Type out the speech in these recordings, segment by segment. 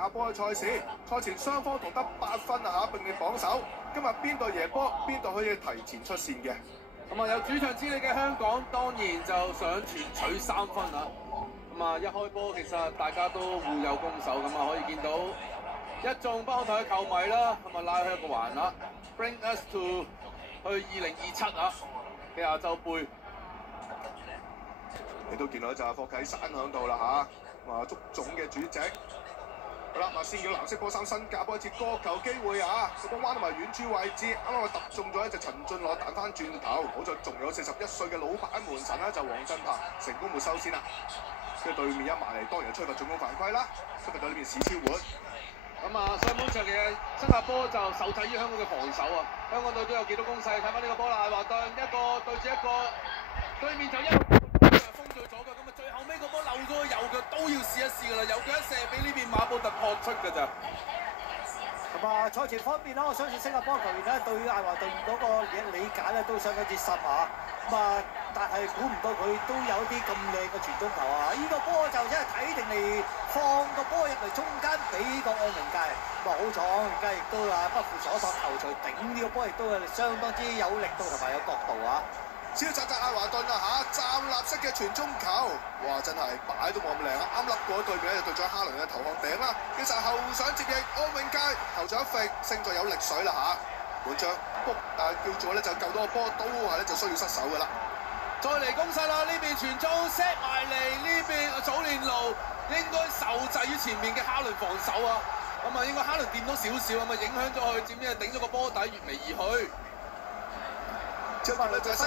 亞波嘅賽事，賽前雙方同得8分啊並列榜首。今日邊隊贏波，邊隊可以提前出線嘅。咁啊，有主場之利嘅香港當然就想全取3分啊！咁啊，一開波其實大家都互有攻守咁啊，可以見到一眾北康台嘅球迷啦，咁啊拉開一個環啦 ，Bring us to 去2027啊嘅亞洲杯。你都見到就係霍啟山喺度啦嚇，足總嘅主席。好啦，先叫藍色波衫新加坡一次角球機會啊！個波彎同埋遠處位置，啱啱揼中咗一隻陳俊樂彈翻轉頭，好在仲有41歲嘅老牌門神啦，就黃振鵬成功沒收先啦。跟住對面一埋嚟，當然係吹罰進攻犯規啦，吹罰到呢邊史超活。咁啊，上半場嘅新加坡就受制於香港嘅防守啊！香港隊都有幾多攻勢，睇翻呢個波啦，艾華頓一個對住一個，對面就一路封住咗嘅，咁啊最後尾個波漏咗個右腳都要試一試㗎啦，右腳一射俾呢邊馬布特撲出㗎咋。咁啊，賽前方面啦，我相信新加坡球員咧對艾華頓嗰個理解咧都相當之深啊！咁啊，但係估唔到佢都有啲咁靚嘅傳中球啊！呢個波就真係睇定嚟放個波入嚟中間俾個安榮佳，咁啊好彩安榮佳亦都不負所託頭槌頂呢個波，亦都係相當之有力度同埋有角度啊！超扎扎艾華頓啊站立式嘅傳中球，哇真係擺都冇咁靚啊！啱笠過對面咧就對咗哈倫嘅頭殼頂啦，其實後上接應安永佳頭上一揈，勝在有力水啦嚇，門將卜叫做咧就救到個波，都係咧就需要失手噶啦。再嚟攻勢啦！呢邊傳中 set 埋嚟，呢邊祖連奴應該受制於前面嘅哈倫防守啊，咁啊應該哈倫掂到少少咁啊，影響咗佢，點知頂咗個波底越嚟而去。接落嚟就係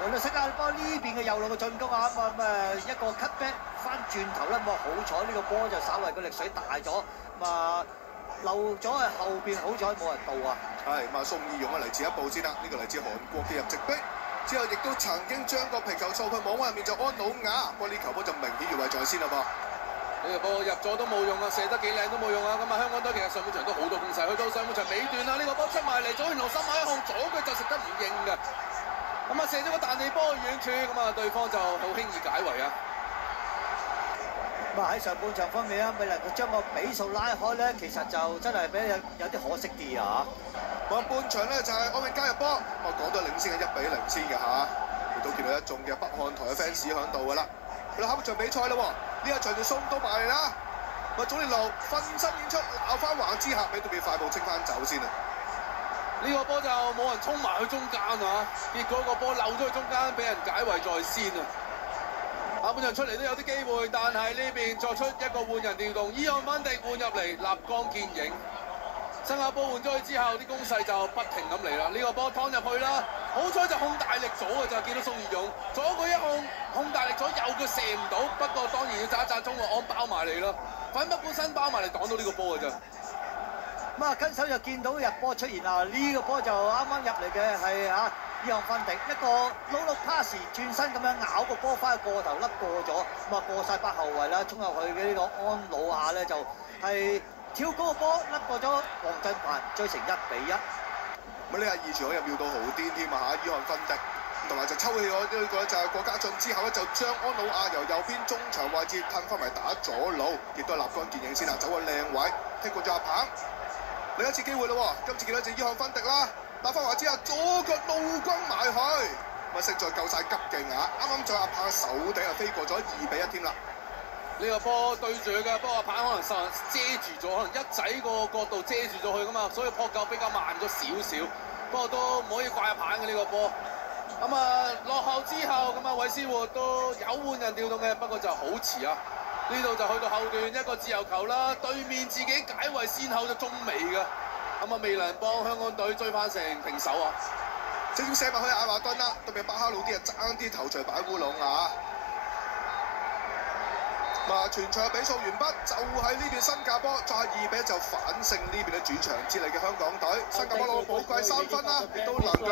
換到新加坡呢邊嘅右路嘅進攻啊，咁一個 cut back 翻轉頭咧，咁啊好彩呢個波就稍為個力水大咗，咁啊漏咗喺後邊，好彩冇人到啊。係咁啊，宋義勇啊嚟自一步先啦，呢個嚟自韓國嘅入直逼，之後亦都曾經將個皮球掃去網入面就安魯亞，不過呢球波就明顯越位在先啦噃。呢個波入咗都冇用啊，射得幾靚都冇用啊！咁啊，香港隊其實上半場都好多攻勢，去到上半場尾段啦，呢個波出埋嚟，祖連奴深埋一項左腳就食得唔應嘅。咁啊射咗個彈地波遠處，咁啊對方就好輕易解圍啊！咁啊喺上半場方面咧，未能夠將個比數拉開咧，其實就真係俾有啲可惜啲啊！上半場咧就係安永佳入波，我講到領先係1-0先嘅嚇，亦都見到一眾嘅北漢台嘅 fans 喺度噶啦。去到下半場比賽啦喎，呢一場就送到埋嚟啦。咁啊祖連奴奮身演出，鬧翻橫之下，俾對面快步清翻走先啊！呢個波就冇人衝埋去中間啊，結果個波漏咗去中間，俾人解圍在先啊！下半場出嚟都有啲機會，但係呢邊作出一個換人調動，伊漢芬迪換入嚟，立竿見影。新加坡換咗佢之後，啲攻勢就不停咁嚟啦。呢個波趟入去啦，好彩就控大力咗嘅就見到宋義勇，左腳一控大力咗，右腳射唔到，不過當然要揸一揸中國安包埋嚟啦，粉筆本身包埋嚟擋到呢個波嘅咋。咁啊，跟手就見到入波出現啦！呢個波就啱啱入嚟嘅係伊漢芬迪一個low pass 轉身咁樣咬個波翻去過頭甩過咗，咁啊過晒8後衞啦，衝入去嘅呢個安魯亞咧就係跳高個波甩過咗黃振鵬，追成1-1。咁呢下二傳可以妙到好癲添啊嚇！伊漢芬迪同埋就抽起咗呢個就係郭家俊之後咧，就將安魯亞由右邊中場位置褪翻埋打左路，亦都係立竿見影先啦，走個靚位踢過咗阿棒。另一次機會啦喎，今次見到隻伊漢芬迪啦，打翻華之下左腳怒轟埋去，咁啊勝在夠晒急勁啊！啱啱在阿棒手頂啊飛過咗2-1添啦。呢個波對住佢嘅，不過阿棒可能遮住咗，可能一仔個角度遮住咗佢噶嘛，所以撲救比較慢咗少少。不過都唔可以怪阿棒嘅呢個波。咁啊落後之後，咁啊韋斯活都有換人調動嘅，不過就好遲啊。呢度就去到後段一個自由球啦，對面自己解圍先後就中尾嘅，咁啊未能幫香港隊追翻成平手啊！正要射埋去艾華頓啦，對面巴哈魯啲啊爭啲頭槌擺烏龍啊！全場比數完畢，就喺呢邊新加坡再2-1就反勝呢邊嘅主場之利嘅香港隊，新加坡攞寶貴3分啦，亦都能夠。